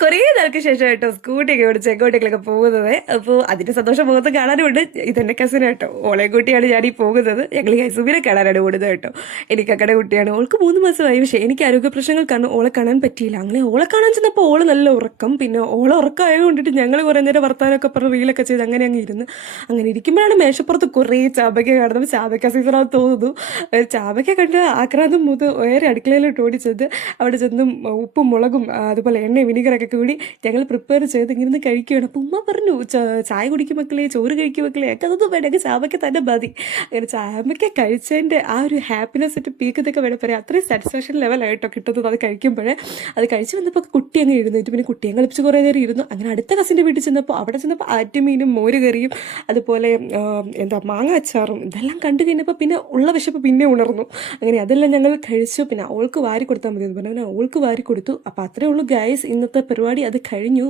കുറേ നാൾക്ക് ശേഷം കേട്ടോ സ്കൂട്ടിയൊക്കെ ഓടിച്ച് എങ്ങോട്ടേക്കൊക്കെ പോകുന്നത്. അപ്പോൾ അതിന്റെ സന്തോഷം മുഖത്ത് കാണാനുണ്ട്. ഇതെന്റെ കസിൻ കേട്ടോ, ഓളെ കുട്ടിയാണ് ഞാൻ ഈ പോകുന്നത്. ഞങ്ങൾ ഈ ഐസുബിനെ കാണാനാണ് ഓടുന്നത് കേട്ടോ. എനിക്ക് അക്കടെ കുട്ടിയാണ്, ഓൾക്ക് 3 മാസമായി. പക്ഷേ എനിക്ക് ആരോഗ്യ പ്രശ്നങ്ങൾ കാരണം ഓളെ കാണാൻ പറ്റിയില്ല. അങ്ങനെ ഓളെ കാണാൻ ചെന്നപ്പോൾ ഓള് നല്ല ഉറക്കം. പിന്നെ ഓളെ ഉറക്കമായത് കൊണ്ടിട്ട് ഞങ്ങൾ കുറേ നേരം വർത്താനമൊക്കെ പറഞ്ഞ് റീലൊക്കെ ചെയ്ത് അങ്ങനെ അങ്ങ് ഇരുന്ന് അങ്ങനെ ഇരിക്കുമ്പോഴാണ് മേശപ്പുറത്ത് കുറേ ചാമ്പയ്ക്ക കാണുന്നത്. ചാമ്പയ്ക്ക സീസണാന്ന് തോന്നുന്നു. ചാമ്പയ്ക്ക കണ്ട് ആക്രാന്തം മൂത്ത് വേറെ അടുക്കളയിലോട്ട് ഓടിച്ചത്. അവിടെ ചെന്നും ഉപ്പും മുളകും അതുപോലെ എണ്ണയും വിനീഗറൊക്കെ കൂടി ഞങ്ങൾ പ്രിപ്പയർ ചെയ്ത് ഇങ്ങനെ കഴിക്കുകയാണ്. അപ്പം ഉമ്മ പറഞ്ഞു, ചായ കുടിക്കും മക്കളെ, ചോറ് കഴിക്കും മക്കളെ, ഒക്കെ അതൊന്നും വേണ്ട, എനിക്ക് ചാമ്പയ്ക്ക തന്നെ മതി. അങ്ങനെ ചാമ്പയ്ക്ക കഴിച്ചതിൻ്റെ ആ ഒരു ഹാപ്പിനെസ് ആയിട്ട് പീക്കത്തൊക്കെ വേണം പറയാം. അത്രയും സാറ്റിസ്ഫാക്ഷൻ ലെവലായിട്ടോ കിട്ടുന്നത് അത് കഴിക്കുമ്പോഴേ. അത് കഴിച്ച് വന്നപ്പോൾ കുട്ടി അങ്ങ് ഇരുന്നിട്ട് പിന്നെ കുട്ടിയെ കളിപ്പിച്ച് കുറേ നേരം ഇരുന്നു. അങ്ങനെ അടുത്ത കസിൻ്റെ വീട്ടിൽ ചെന്നപ്പോൾ അവിടെ ചെന്നപ്പോൾ ആറ്റുമീനും മോരുകറിയും അതുപോലെ മാങ്ങ അച്ചാറും ഇതെല്ലാം കണ്ടു കഴിഞ്ഞപ്പോൾ പിന്നെ ഉള്ള വിശപ്പ് പിന്നെ ഉണർന്നു. അങ്ങനെ അതെല്ലാം ഞങ്ങൾ കഴിച്ചു. പിന്നെ അവൾക്ക് വാരി കൊടുത്താൽ മതി എന്ന് പറഞ്ഞു, അവൾക്ക് വാരി കൊടുത്തു. അപ്പോൾ അത്രേ ഉള്ളൂ ഗൈസ്, ഇന്നത്തെ പരിപാടി അത് കഴിഞ്ഞു.